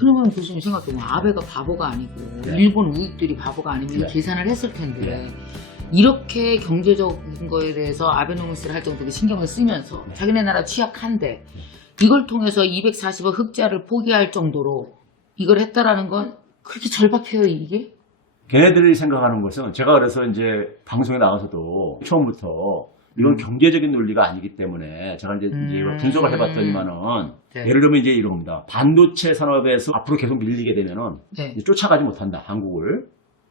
그러면 교수님 생각해보면 아베가 바보가 아니고 네. 일본 우익들이 바보가 아니면 네. 계산을 했을 텐데 네. 이렇게 경제적인 거에 대해서 아베노미스를 할 정도로 신경을 쓰면서 네. 자기네 나라 취약한데 이걸 통해서 240억 흑자를 포기할 정도로 이걸 했다라는 건 그렇게 절박해요 이게? 걔네들이 생각하는 것은 제가 그래서 이제 방송에 나가서도 처음부터 이건 경제적인 논리가 아니기 때문에 제가 이제 이걸 분석을 해봤더니만은 네. 예를 들면 이제 이런 겁니다. 반도체 산업에서 앞으로 계속 밀리게 되면은 네. 이제 쫓아가지 못한다 한국을.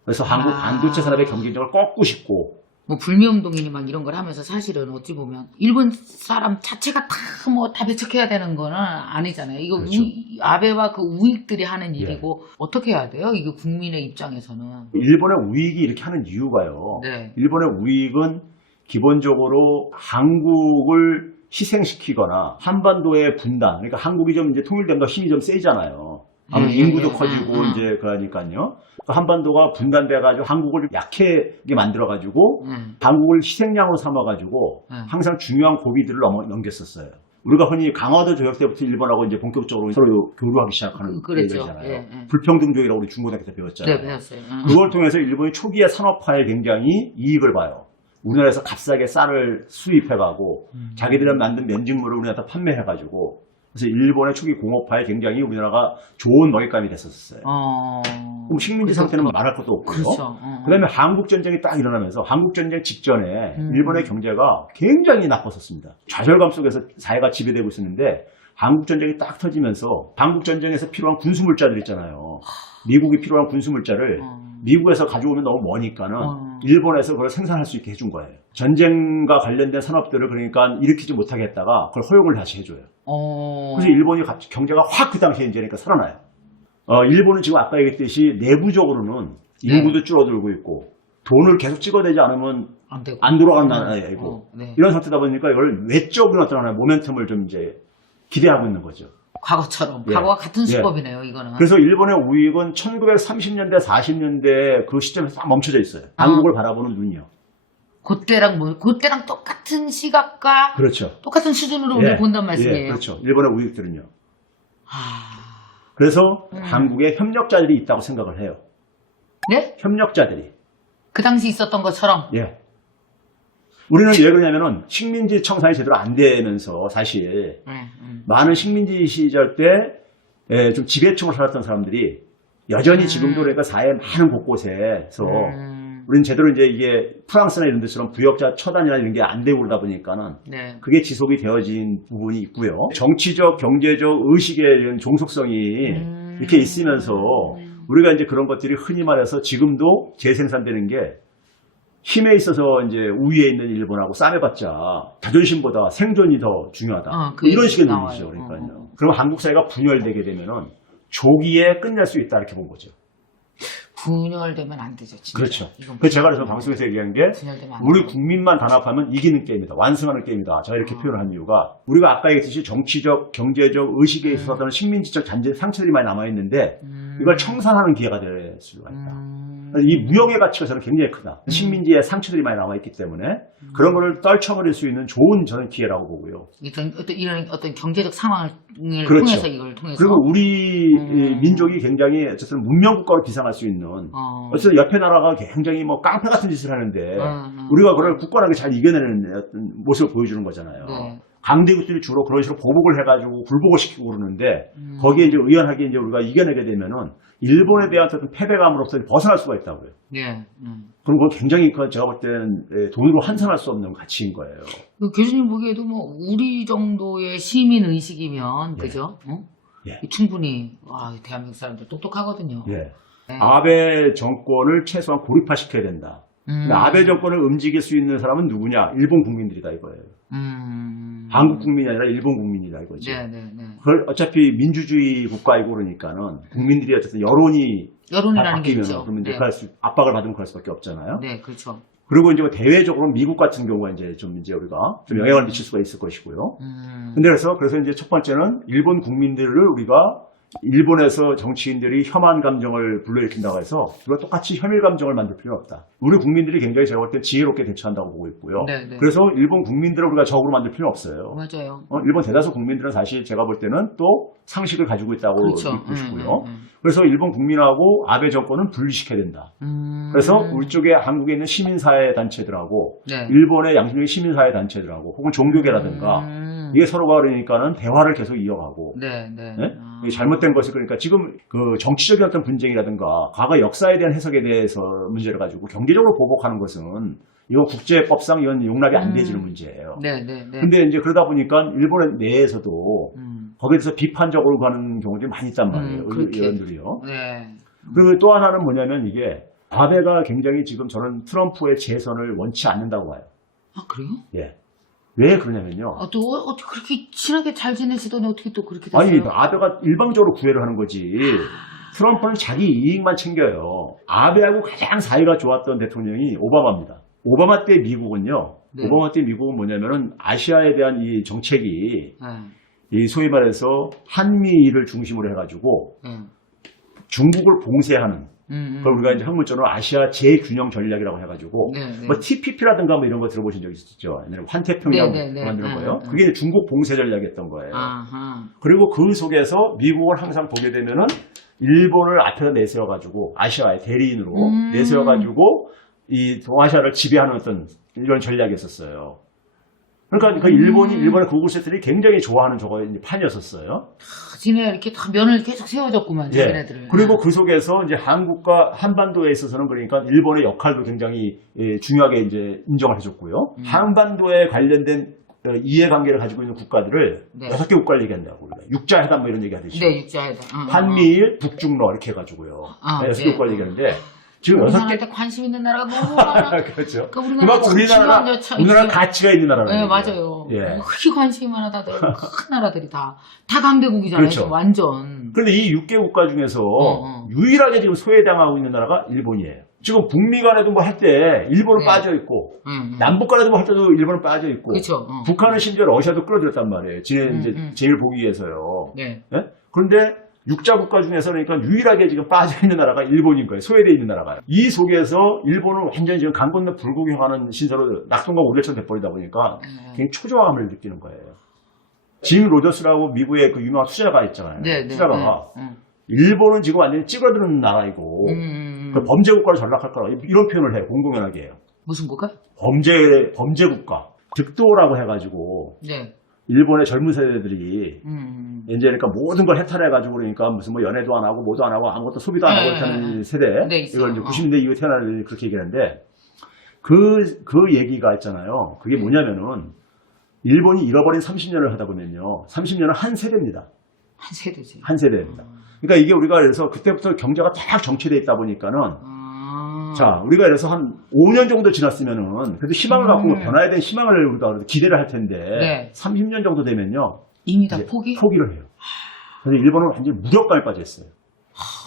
그래서 한국 반도체 산업의 경쟁력을 꺾고 싶고 뭐 불매운동이니 막 이런 걸 하면서 사실은 어찌 보면 일본 사람 자체가 다 뭐 다 배척해야 되는 거는 아니잖아요. 이거 그렇죠. 아베와 그 우익들이 하는 일이고 어떻게 해야 돼요? 이거 국민의 입장에서는. 일본의 우익이 이렇게 하는 이유가요. 네. 일본의 우익은 기본적으로 한국을 희생시키거나 한반도의 분단, 그러니까 한국이 좀 이제 통일된다 힘이 좀 세잖아요. 한국 인구도 커지고 이제 그러니까요. 한반도가 분단돼가지고 한국을 약하게 만들어가지고 한국을 희생양으로 삼아가지고 항상 중요한 고비들을 넘겼었어요. 우리가 흔히 강화도 조약 때부터 일본하고 이제 본격적으로 서로 교류하기 시작하는 그랬죠. 얘기잖아요. 예. 불평등조약이라고 우리 중고등학교 때 배웠잖아요. 네, 배웠어요. 그걸 통해서 일본이 초기에 산업화에 굉장히 이익을 봐요. 우리나라에서 값싸게 쌀을 수입해가고 자기들이 만든 면직물을 우리나라에 판매해가지고 그래서 일본의 초기 공업화에 굉장히 우리나라가 좋은 먹잇감이 됐었어요. 그럼 식민지 상태는 말할 것도 없고요. 그렇죠. 그다음에 한국전쟁이 딱 일어나면서 한국전쟁 직전에 일본의 경제가 굉장히 나빴었습니다. 좌절감 속에서 사회가 지배되고 있었는데 한국전쟁이 딱 터지면서 한국전쟁에서 필요한 군수물자들 있잖아요. 미국이 필요한 군수물자를 미국에서 가져오면 너무 머니까는 일본에서 그걸 생산할 수 있게 해준 거예요. 전쟁과 관련된 산업들을 그러니까 일으키지 못하게 했다가 그걸 허용을 다시 해줘요. 그래서 일본이 경제가 확 그 당시에 이제 그러니까 살아나요. 일본은 지금 아까 얘기했듯이 내부적으로는 인구도 줄어들고 있고 돈을 계속 찍어내지 않으면 안 돌아가는 나라이고 이런 상태다 보니까 이걸 외적인 어떤 하나의 모멘텀을 좀 이제 기대하고 있는 거죠. 과거처럼. 예. 과거와 같은 예. 수법이네요, 이거는. 그래서 일본의 우익은 1930년대, 40년대 그 시점에서 딱 멈춰져 있어요. 한국을 바라보는 눈이요. 그때랑 똑같은 시각과 그렇죠. 똑같은 수준으로 우리를 본단 말씀이에요. 예, 그렇죠. 일본의 우익들은요. 아... 그래서 한국에 협력자들이 있다고 생각을 해요. 네? 협력자들이. 그 당시 있었던 것처럼. 예. 우리는 왜 그러냐면은 식민지 청산이 제대로 안 되면서 사실 많은 식민지 시절 때 좀 지배층으로 살았던 사람들이 여전히 지금도 그러니까 사회 많은 곳곳에서 우리는 제대로 이제 이게 프랑스나 이런 데처럼 부역자 처단이나 이런 게 안 되고 그러다 보니까는 그게 지속이 되어진 부분이 있고요. 정치적, 경제적, 의식의 이런 종속성이 이렇게 있으면서 우리가 이제 그런 것들이 흔히 말해서 지금도 재생산되는 게 힘에 있어서 이제 우위에 있는 일본하고 싸매봤자 자존심보다 생존이 더 중요하다. 뭐 이런 식의 논리죠. 그러니까요. 그럼 한국 사회가 분열되게 되면은 조기에 끝낼 수 있다 이렇게 본 거죠. 분열되면 안 되죠. 진짜. 그렇죠. 그래서 제가 그래서 방송에서 얘기한 게 우리 국민만 단합하면 이기는 게임이다. 완승하는 게임이다. 제가 이렇게 표현을 한 이유가 우리가 아까 얘기했듯이 정치적, 경제적, 의식에 있어서는 식민지적 잔재 상처들이 많이 남아있는데 이걸 청산하는 기회가 될 수가 있다. 이 무역의 가치가 저는 굉장히 크다. 식민지의 상처들이 많이 남아있기 때문에 그런 거를 떨쳐버릴 수 있는 좋은 저는 기회라고 보고요. 이런 어떤 경제적 상황을 그렇죠. 통해서 이걸 통해서 그리고 우리 민족이 굉장히 어쨌든 문명국가로 비상할 수 있는 어쨌든 옆에 나라가 굉장히 뭐 깡패 같은 짓을 하는데 우리가 그걸 굳건하게 잘 이겨내는 어떤 모습을 보여주는 거잖아요. 네. 강대국들이 주로 그런 식으로 보복을 해가지고 굴복을 시키고 그러는데 거기에 이제 의연하게 이제 우리가 이겨내게 되면은 일본에 대한 어떤 패배감으로부터 벗어날 수가 있다고요. 네. 그럼 그건 굉장히 제가 볼 때는 돈으로 환산할 수 없는 가치인 거예요. 교수님 보기에도 뭐 우리 정도의 시민 의식이면 그죠? 예. 충분히 대한민국 사람들 똑똑하거든요. 예. 아베 정권을 최소한 고립화시켜야 된다. 아베 정권을 움직일 수 있는 사람은 누구냐? 일본 국민들이다 이거예요. 한국 국민이 아니라 일본 국민이다 이거죠. 그걸 어차피 민주주의 국가이고 그러니까는 국민들이 어쨌든 여론이라는 게 바뀌면 있죠. 그러면 이제 압박을 받으면 그럴 수밖에 없잖아요. 네, 그렇죠. 그리고 이제 대외적으로 미국 같은 경우가 이제 우리가 좀 영향을 미칠 수가 있을 것이고요. 근데 그래서 이제 첫 번째는 일본 국민들을 우리가 일본에서 정치인들이 혐한 감정을 불러일으킨다고 해서 이거 똑같이 혐일 감정을 만들 필요는 없다. 우리 국민들이 굉장히 제가 볼 때 지혜롭게 대처한다고 보고 있고요. 네. 그래서 일본 국민들을 우리가 적으로 만들 필요는 없어요. 맞아요. 일본 대다수 국민들은 사실 제가 볼 때는 또 상식을 가지고 있다고 그렇죠. 믿고 싶고요. 그래서 일본 국민하고 아베 정권은 분리시켜야 된다. 그래서 우리 쪽에 한국에 있는 시민사회 단체들하고 네. 일본의 양심적인 시민사회 단체들하고 혹은 종교계라든가 이게 서로가 그러니까는 대화를 계속 이어가고 네. 이게 잘못된 것이 그러니까 지금 그 정치적인 어떤 분쟁이라든가 과거 역사에 대한 해석에 대해서 문제를 가지고 경제적으로 보복하는 것은 이거 국제법상 이건 용납이 안 되지는 문제예요. 네. 근데 이제 그러다 보니까 일본 내에서도 거기에 대해서 비판적으로 가는 경우들이 많이 있단 말이에요. 의원들이요. 네. 그리고 또 하나는 뭐냐면 이게 아베가 굉장히 지금 저는 트럼프의 재선을 원치 않는다고 봐요. 아, 그래요? 예. 왜 그러냐면요. 또 어떻게 그렇게 친하게 잘 지내시더니 어떻게 또 그렇게 됐어요? 아니, 아베가 일방적으로 구애를 하는 거지. 트럼프는 자기 이익만 챙겨요. 아베하고 가장 사이가 좋았던 대통령이 오바마입니다. 오바마 때 미국은요. 네. 오바마 때 미국은 뭐냐면은 아시아에 대한 이 정책이 네. 이 소위 말해서 한미를 중심으로 해가지고 중국을 봉쇄하는 그걸 우리가 이제 한문적으로 아시아 재균형 전략이라고 해가지고 뭐 TPP라든가 뭐 이런 거 들어보신 적 있었죠? 옛날에 환태평양 만드는 거예요. 그게 이제 중국 봉쇄 전략이었던 거예요. 그리고 그 속에서 미국을 항상 보게 되면은 일본을 앞에서 내세워가지고 아시아의 대리인으로 내세워가지고 이 동아시아를 지배하는 어떤 이런 전략이 있었어요. 그러니까 그 일본의 구구세들이 굉장히 좋아하는 저거 이제 판이었었어요. 지네 이렇게 다 면을 계속 세워줬구만, 자기네들을. 그리고 그 속에서 이제 한국과 한반도에 있어서는 그러니까 일본의 역할도 굉장히 중요하게 이제 인정을 해줬고요. 한반도에 관련된 이해관계를 가지고 있는 국가들을 6개 국가를 얘기한다고 우리가 육자회담 뭐 이런 얘기 하듯이. 네, 육자회담. 한미일, 북중러 이렇게 해가지고요. 6개 국가를 얘기하는데 지금 6개. 우리나라한테 관심 있는 나라가 너무 많아. 그렇죠. 그러니까 그만큼 우리나라 가치가 있는 나라라는 네, 거예요. 맞아요. 예. 그렇게 관심이 많아, 다들. 큰 나라들이 다 강대국이잖아요. 그렇죠. 완전. 그런데 이 6개 국가 중에서 유일하게 지금 소외당하고 있는 나라가 일본이에요. 지금 북미 간에도 뭐 할 때 일본은 빠져 있고 남북 간에도 뭐 할 때도 일본은 빠져 있고 그렇죠. 북한은 심지어 러시아도 끌어들였단 말이에요. 이제 제일 보기 위해서요. 네. 예? 그런데 육자 국가 중에서 그러니까 유일하게 지금 빠져 있는 나라가 일본인 거예요. 소외되어 있는 나라가. 이 속에서 일본은 완전히 지금 강 건너 불구경하는 신세로 낙동강 오개처럼 돼버리다 보니까 굉장히 초조함을 느끼는 거예요. 짐 로저스라고 미국의 그 유명한 투자가 있잖아요. 투자가가 일본은 지금 완전히 찌그러드는 나라이고 그 범죄 국가로 전락할 거라 이런 표현을 해요. 공공연하게 해요. 무슨 국가? 범죄 국가. 득도라고 해가지고 네. 일본의 젊은 세대들이 이제 그러니까 모든 걸 해탈해가지고 그러니까 무슨 뭐 연애도 안 하고 뭐도 안 하고 아무것도 소비도 안 하고 이렇게 하는 세대. 이걸 이제 90년대 이후에 태어난 애들이 그렇게 얘기하는데 그 얘기가 있잖아요. 그게 뭐냐면은 일본이 잃어버린 30년을 하다 보면요. 30년은 한 세대입니다. 한 세대지. 한 세대입니다. 그러니까 이게 우리가 그래서 그때부터 경제가 딱 정체돼 있다 보니까는 자, 우리가 그래서 한 5년 정도 지났으면은 그래도 희망을 갖고 변화에 대한 희망을 우리가 기대를 할 텐데 30년 정도 되면요. 이미 다 포기를 해요. 그래서 일본은 완전히 무력감에 빠져 있어요.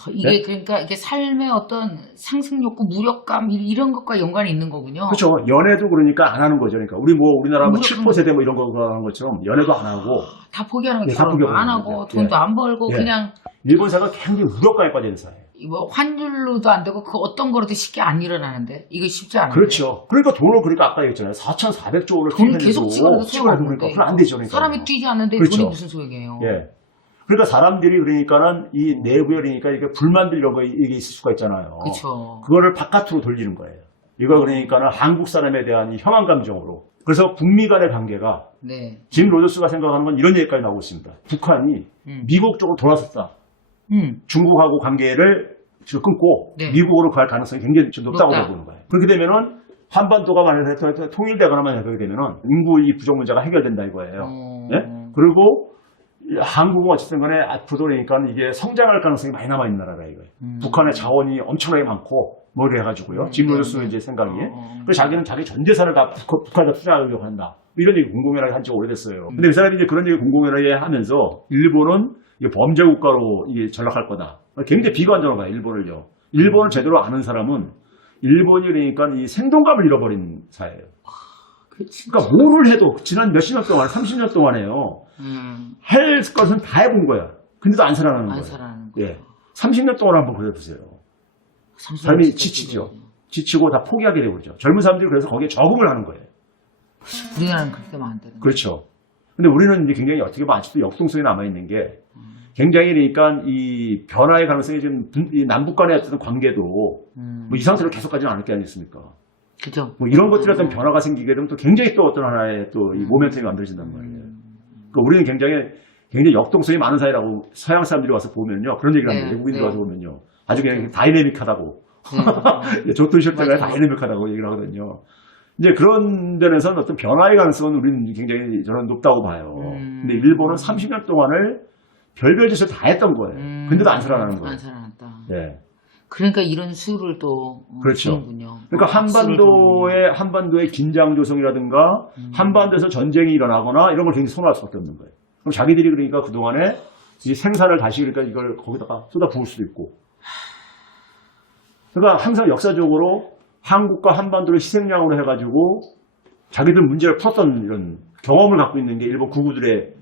이게 그러니까 이게 삶의 어떤 상승욕구, 무력감 이런 것과 연관이 있는 거군요. 그렇죠. 연애도 그러니까 안 하는 거죠. 그러니까 우리나라 뭐 7% 세대 뭐 이런 거 하는 것처럼 연애도 안 하고 다 포기하는 거죠. 다 포기하고 안 하고 돈도 안 벌고 그냥 일본 사회가 굉장히 무력감에 빠져 있는 사회예요. 뭐 환율로도 안 되고 그 어떤 거로도 쉽게 안 일어나는데 이거 쉽지 않은데. 그렇죠. 그러니까 돈을 그러니까 아까 얘기했잖아요. 4,400조 원을 돈 계속 찍어도 소용없는데 그건 안 되죠. 그러니까. 사람이 뛰지 않는데 그렇죠. 돈이 무슨 소용이에요. 예. 그러니까 사람들이 그러니까는 이 내부에 그러니까 이게 불만들 이런 거 이게 있을 수가 있잖아요. 그렇죠. 그거를 바깥으로 돌리는 거예요. 이거 그러니까는 한국 사람에 대한 이 혐한 감정으로. 그래서 북미 간의 관계가 짐 로저스가 생각하는 건 이런 얘기까지 나오고 있습니다. 북한이 미국 쪽으로 돌아섰다. 중국하고 관계를 지금 끊고 미국으로 갈 가능성이 굉장히 높다고 보는 거예요. 그렇게 되면은 한반도가 만약에 통일되거나 만약에 그렇게 되면은 인구 이 부족 문제가 해결된다 이거예요. 네? 그리고 한국은 어쨌든 간에 앞으로도 그러니까 이게 성장할 가능성이 많이 남아있는 나라가 이거예요. 북한의 자원이 엄청나게 많고 뭐 이래가지고요. 짐 로저스의 이제 생각이. 그래서 자기는 자기 전 재산을 다 북한에다 투자하려고 한다. 이런 얘기 공공연하게 한 지가 오래됐어요. 근데 그 사람이 이제 그런 얘기 공공연하게 하면서 일본은 이게 범죄 국가로 이게 전락할 거다. 굉장히 비관적으로 봐요, 일본을요. 일본을 제대로 아는 사람은 일본이 그러니까 이 생동감을 잃어버린 사회예요. 그러니까 뭐를 해도 지난 몇십 년 동안, 30년 동안에요. 할 것은 다 해본 거야. 근데도 안 살아나는 안 거예요. 살아나는 거예요. 예. 30년 동안 한번 그려보세요. 삶이 지치죠. 지치고 다 포기하게 되고 그러죠. 젊은 사람들이 그래서 거기에 적응을 하는 거예요. 우리나라는 그렇게 되면 안 되는 거예요. 그렇죠. 근데 우리는 이제 굉장히 어떻게 보면 아직도 역동성이 남아있는 게 굉장히 그러니까 이 변화의 가능성이 지금 이 남북 간의 어떤 관계도 뭐 이 상태로 계속 가지는 않을 게 아니겠습니까? 그죠. 뭐 이런 것들이 어떤 변화가 생기게 되면 또 굉장히 또 어떤 하나의 또 이 모멘텀이 만들어진단 말이에요. 그러니까 우리는 굉장히 역동성이 많은 사회라고 서양 사람들이 와서 보면요. 그런 얘기를 합니다. 네, 외국인들이 네. 와서 보면요. 아주 그냥 다이내믹하다고. 좋던 실제가 다이내믹하다고 얘기를 하거든요. 이제 그런 데에서는 어떤 변화의 가능성은 우리는 굉장히 저는 높다고 봐요. 근데 일본은 30년 동안을 별별 짓을 다 했던 거예요. 근데도 안 살아나는 거예요. 안 살아났다. 네. 그러니까 이런 수를 또 그렇죠. 주는군요. 그러니까 한반도의 긴장 조성이라든가 한반도에서 전쟁이 일어나거나 이런 걸 굉장히 선호할 수밖에 없는 거예요. 그럼 자기들이 그러니까 그동안에 이 생산을 다시 그러니까 이걸 거기다가 쏟아 부을 수도 있고. 그러니까 항상 역사적으로 한국과 한반도를 희생양으로 해가지고 자기들 문제를 풀었던 이런 경험을 갖고 있는 게 일본 구구들의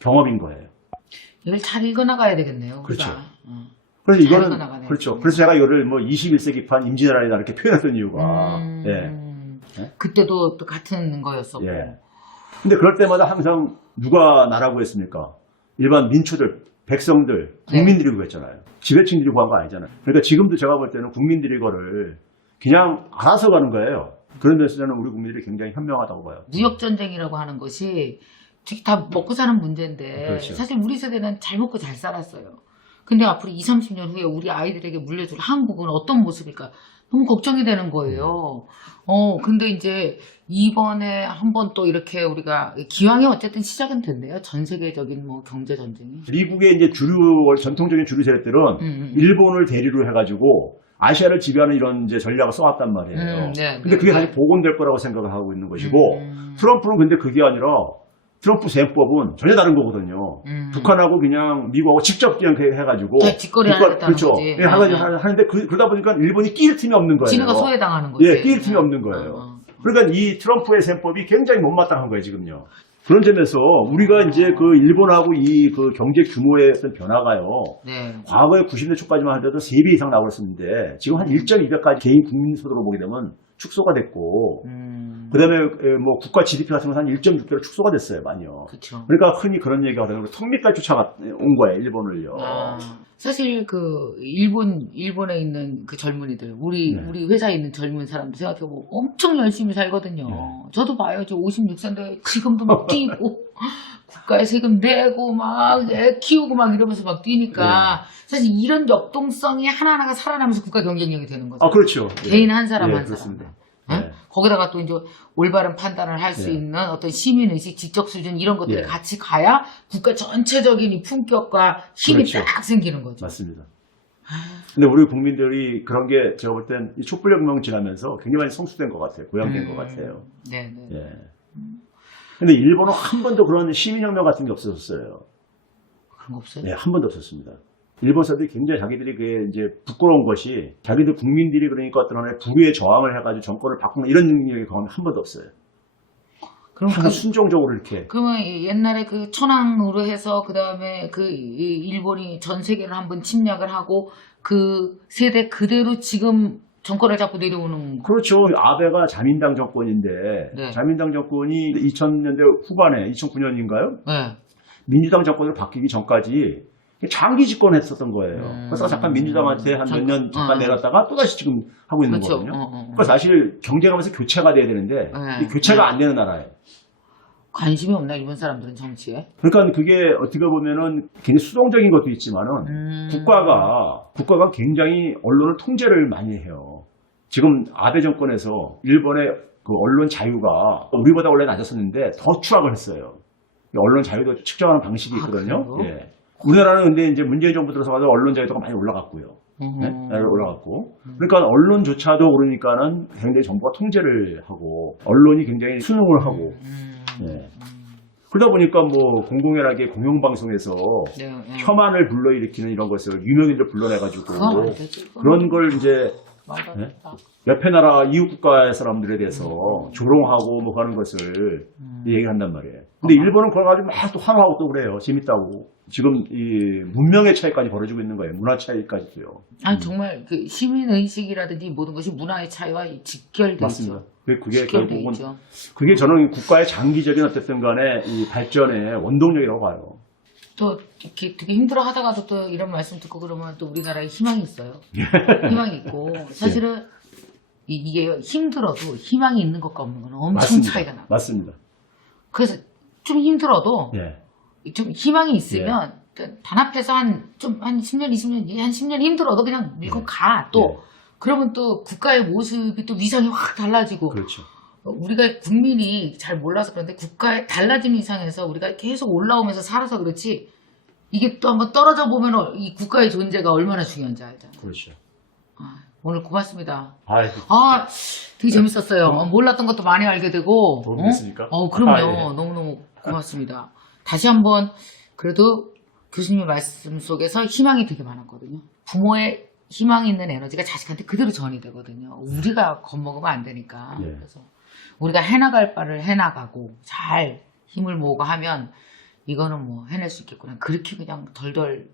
경험인 거예요. 이걸 잘 읽어나가야 되겠네요. 그렇죠. 우리가. 그래서 잘 이거는 읽어나가네요. 그렇죠. 그래서 제가 이거를 뭐 21세기판 임진왜란이다 이렇게 표현했던 이유가 예. 그때도 또 같은 거였었고. 예. 근데 그럴 때마다 항상 누가 나라고 했습니까? 일반 민초들, 백성들, 국민들이 구했잖아요. 지배층들이 구한 거 아니잖아요. 그러니까 지금도 제가 볼 때는 국민들이 이거를 그냥 알아서 가는 거예요. 그런 데서 저는 우리 국민들이 굉장히 현명하다고 봐요. 무역전쟁이라고 하는 것이 특히 다 먹고 사는 문제인데 그렇죠. 사실 우리 세대는 잘 먹고 잘 살았어요. 근데 앞으로 20, 30년 후에 우리 아이들에게 물려줄 한국은 어떤 모습일까 너무 걱정이 되는 거예요. 근데 이제 이번에 한번 또 이렇게 우리가 기왕에 어쨌든 시작은 됐네요. 전 세계적인 뭐 경제 전쟁이. 미국의 이제 전통적인 주류 세력들은 일본을 대리로 해가지고 아시아를 지배하는 이런 이제 전략을 써왔단 말이에요. 네, 근데 그게 다시 복원될 거라고 생각을 하고 있는 것이고, 트럼프는 근데 그게 아니라 트럼프 셈법은 전혀 다른 거거든요. 북한하고 그냥 미국하고 직접 그냥 해가지고. 뒷거리 하겠다는 그렇죠. 거지. 예, 하는데 그러다 보니까 일본이 끼일 틈이 없는 거예요. 지네가 소외당하는 거지. 예, 끼일 틈이 없는 거예요. 그러니까 이 트럼프의 셈법이 굉장히 못마땅한 거예요, 지금요. 그런 점에서 우리가 이제 그 일본하고 이 그 경제 규모의 어떤 변화가요. 네. 과거에 90년 초까지만 하더라도 3배 이상 나고 있었는데 지금 한 1.2배까지 개인 국민 소득으로 보게 되면 축소가 됐고 그다음에 뭐 국가 GDP 같은 건 한 1.6배로 축소가 됐어요, 많이요. 그렇죠. 그러니까 흔히 그런 얘기가 하더라고요. 턱밑까지 쫓아온 거예요, 일본을요. 사실 그 일본에 있는 그 젊은이들 우리 회사에 있는 젊은 사람들 생각해보면 엄청 열심히 살거든요. 저도 봐요. 저 56세인데 지금도 막 뛰고 국가에 세금 내고 막 애 키우고 막 이러면서 막 뛰니까 사실 이런 역동성이 하나하나가 살아나면서 국가 경쟁력이 되는 거죠. 아, 그렇죠. 개인 한 사람 한 사람. 그렇습니다. 응? 거기다가 또 이제 올바른 판단을 할 수 있는 어떤 시민의식, 지적 수준 이런 것들이 같이 가야 국가 전체적인 이 품격과 힘이 그렇죠. 딱 생기는 거죠. 맞습니다. 근데 우리 국민들이 그런 게 제가 볼 땐 이 촛불혁명 지나면서 굉장히 많이 성숙된 것 같아요. 고양된 것 같아요. 네. 예. 근데 일본은 한 번도 그런 시민혁명 같은 게 없었어요. 그런 거 없어요? 네, 한 번도 없었습니다. 일본 사람들이 굉장히 자기들이 그게 이제 부끄러운 것이 자기들 국민들이 그러니까 어떤 하나의 불의에 저항을 해가지고 정권을 바꾸는 이런 능력이 경험이 한 번도 없어요. 그럼 항상 순종적으로 이렇게. 그러면 옛날에 그 천황으로 해서 그 다음에 그 일본이 전 세계를 한번 침략을 하고 그 세대 그대로 지금 정권을 잡고 내려오는. 그렇죠. 아베가 자민당 정권인데 자민당 정권이 2000년대 후반에 2009년인가요? 네. 민주당 정권으로 바뀌기 전까지 장기 집권했었던 거예요. 그래서 잠깐 민주당한테 한 몇 년 잠깐 내렸다가 또다시 지금 하고 있는 그렇죠. 거거든요. 그러니까 사실 경쟁하면서 교체가 돼야 되는데 이 교체가 안 되는 나라예요. 관심이 없나 일본 사람들은 정치에? 그러니까 그게 어떻게 보면은 굉장히 수동적인 것도 있지만은 국가가 굉장히 언론을 통제를 많이 해요. 지금 아베 정권에서 일본의 그 언론 자유가 우리보다 원래 낮았었는데 더 추락을 했어요. 언론 자유도 측정하는 방식이 있거든요. 예. 우리나라는 근데 이제 문재인 정부 들어서 가지고 언론 자유도가 많이 올라갔고요. 네? 올라갔고. 그러니까 언론조차도 그러니까는 굉장히 정부가 통제를 하고 언론이 굉장히 수능을 하고. 예. 그러다 보니까 뭐 공공연하게 공영방송에서 혐한을 불러일으키는 이런 것을 유명인들 불러내가지고 그런 걸 이제 옆에 나라 이웃국가의 사람들에 대해서 조롱하고 뭐 하는 것을 얘기한단 말이에요. 근데 일본은 그걸 가지고 막 또 환호하고 또 그래요. 재밌다고. 지금 이 문명의 차이까지 벌어지고 있는 거예요. 문화 차이까지도요. 아니 정말 그 시민 의식이라든지 모든 것이 문화의 차이와 직결돼 맞습니다. 있죠. 그게 직결돼 결국은 있죠. 그게 저는 국가의 장기적인 어쨌든 간에 이 발전의 원동력이라고 봐요. 또 이렇게 되게 힘들어 하다가도 또 이런 말씀 듣고 그러면 또 우리나라에 희망이 있어요. 희망이 있고 사실은 이게 힘들어도 희망이 있는 것과 없는 건 엄청 맞습니다. 차이가 나. 맞습니다. 그래서 좀 힘들어도 예. 좀 희망이 있으면 단합해서 한 10년, 20년, 한 10년 힘들어도 그냥 밀고 가. 또 그러면 또 국가의 모습이 또 위상이 확 달라지고 그렇죠. 우리가 국민이 잘 몰라서 그런데 국가의 달라짐 이상에서 우리가 계속 올라오면서 살아서 그렇지 이게 또 한번 떨어져 보면 이 국가의 존재가 얼마나 중요한지 알잖아요. 그렇죠. 오늘 고맙습니다. 아이고. 되게 재밌었어요. 몰랐던 것도 많이 알게 되고. 도움이 됐습니까? 그럼요. 예. 너무너무 고맙습니다. 다시 한번 그래도 교수님의 말씀 속에서 희망이 되게 많았거든요. 부모의 희망 있는 에너지가 자식한테 그대로 전이 되거든요. 우리가 겁먹으면 안 되니까. 예. 그래서 우리가 해나갈 바를 해나가고 잘 힘을 모으고 하면 이거는 뭐 해낼 수 있겠구나. 그렇게 그냥 덜덜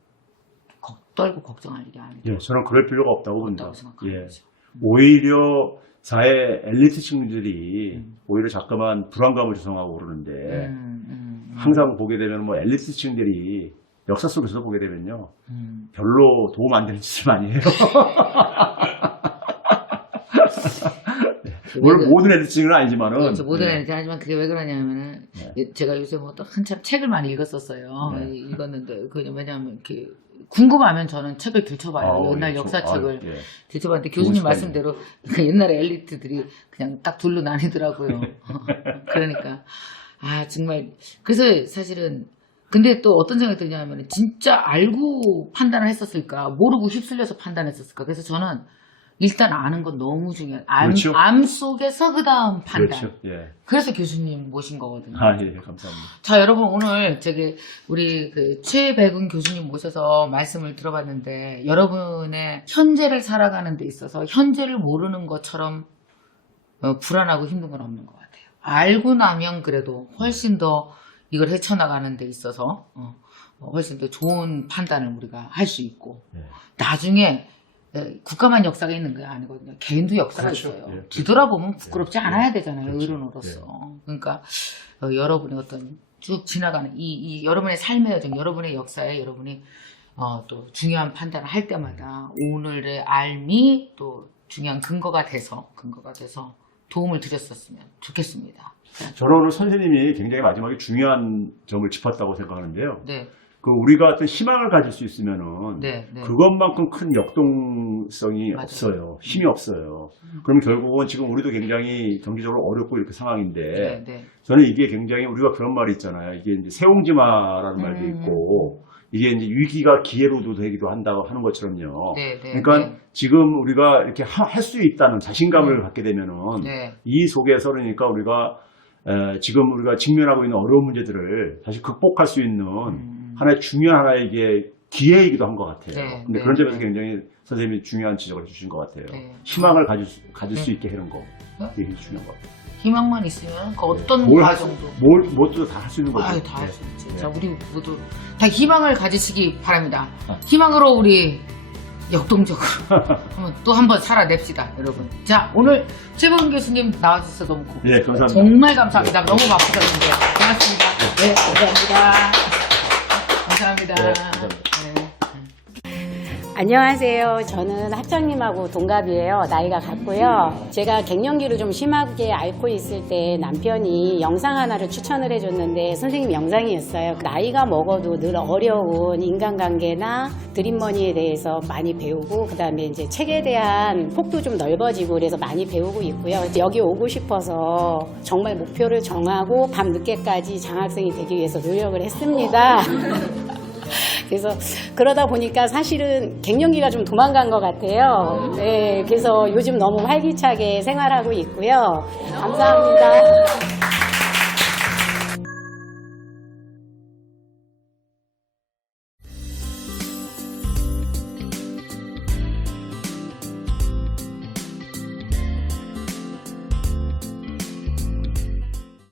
떨고 걱정할 일이 아니에요. 예, 저는 그럴 필요가 없다고 봅니다. 없다고 생각하는 예. 거죠. 오히려 사회 엘리트 층들이 오히려 자꾸만 불안감을 조성하고 그러는데 항상 보게 되면 뭐 엘리트 층들이 역사 속에서도 보게 되면요 별로 도움 안 되는 짓을 많이 해요. 물론 모든 엘리트 층은 아니지만은 그렇죠. 모든 애들 하지만 그게 왜 그러냐면은 제가 요새 뭐 또 한참 책을 많이 읽었었어요. 읽었는데 왜냐하면 이렇게 궁금하면 저는 책을 들춰봐요. 옛날 역사책을 들춰봤는데 교수님 말씀대로 옛날에 엘리트들이 그냥 딱 둘로 나뉘더라고요. 그러니까 정말 그래서 사실은 근데 또 어떤 생각이 드냐면 진짜 알고 판단을 했었을까 모르고 휩쓸려서 판단했었을까. 그래서 저는 일단 아는 건 너무 중요해요. 그렇죠. 암 속에서 그 다음 판단. 그렇죠. 예. 그래서 교수님 모신 거거든요. 예, 감사합니다. 자, 여러분 오늘 우리 최백은 교수님 모셔서 말씀을 들어봤는데 여러분의 현재를 살아가는 데 있어서 현재를 모르는 것처럼 불안하고 힘든 건 없는 것 같아요. 알고 나면 그래도 훨씬 더 이걸 헤쳐나가는 데 있어서 훨씬 더 좋은 판단을 우리가 할 수 있고 나중에 국가만 역사가 있는 게 아니거든요. 개인도 역사가 그렇죠. 있어요. 예, 뒤돌아보면 부끄럽지 않아야 되잖아요. 그렇죠. 의료인으로서. 그러니까 여러분의 어떤 쭉 지나가는 이 여러분의 삶의 여정, 여러분의 역사에 여러분이 또 중요한 판단을 할 때마다 오늘의 알미 또 중요한 근거가 돼서 도움을 드렸었으면 좋겠습니다. 저는 오늘 선생님이 굉장히 마지막에 중요한 점을 짚었다고 생각하는데요. 네. 우리가 어떤 희망을 가질 수 있으면은 그것만큼 큰 역동성이 맞아요. 없어요. 힘이 없어요. 그럼 결국은 지금 우리도 굉장히 경제적으로 어렵고 이렇게 상황인데 저는 이게 굉장히 우리가 그런 말이 있잖아요. 이게 이제 새옹지마라는 말도 있고 이게 이제 위기가 기회로도 되기도 한다고 하는 것처럼요. 그러니까 지금 우리가 이렇게 할 수 있다는 자신감을 갖게 되면은 이 속에서 그러니까 우리가 지금 우리가 직면하고 있는 어려운 문제들을 다시 극복할 수 있는 하나의 중요한 하나의 이게 기회이기도 한 것 같아요. 근데 그런 점에서 굉장히 선생님이 중요한 지적을 해주신 것 같아요. 희망을 가질 수 있게 하는 거. 되게 중요한 것 같아요. 희망만 있으면 그 어떤 과정도 뭐도 다 할 수 있는 거죠. 다 할 수 있지. 자, 우리 모두 다 희망을 가지시기 바랍니다. 희망으로 우리 역동적으로 또 한번 살아냅시다, 여러분. 자, 오늘 최백은 교수님 나와주셔서 너무 고맙습니다. 감사합니다. 정말 감사합니다. 너무 바쁘셨는데 고맙습니다. 감사합니다. 감사합니다. 안녕하세요. 저는 학장님하고 동갑이에요. 나이가 같고요. 제가 갱년기를 좀 심하게 앓고 있을 때 남편이 영상 하나를 추천을 해줬는데 선생님 영상이었어요. 나이가 먹어도 늘 어려운 인간관계나 드림머니에 대해서 많이 배우고 그다음에 이제 책에 대한 폭도 좀 넓어지고 그래서 많이 배우고 있고요. 여기 오고 싶어서 정말 목표를 정하고 밤늦게까지 장학생이 되기 위해서 노력을 했습니다. 그래서 그러다 보니까 사실은 갱년기가 좀 도망간 것 같아요. 그래서 요즘 너무 활기차게 생활하고 있고요. 감사합니다.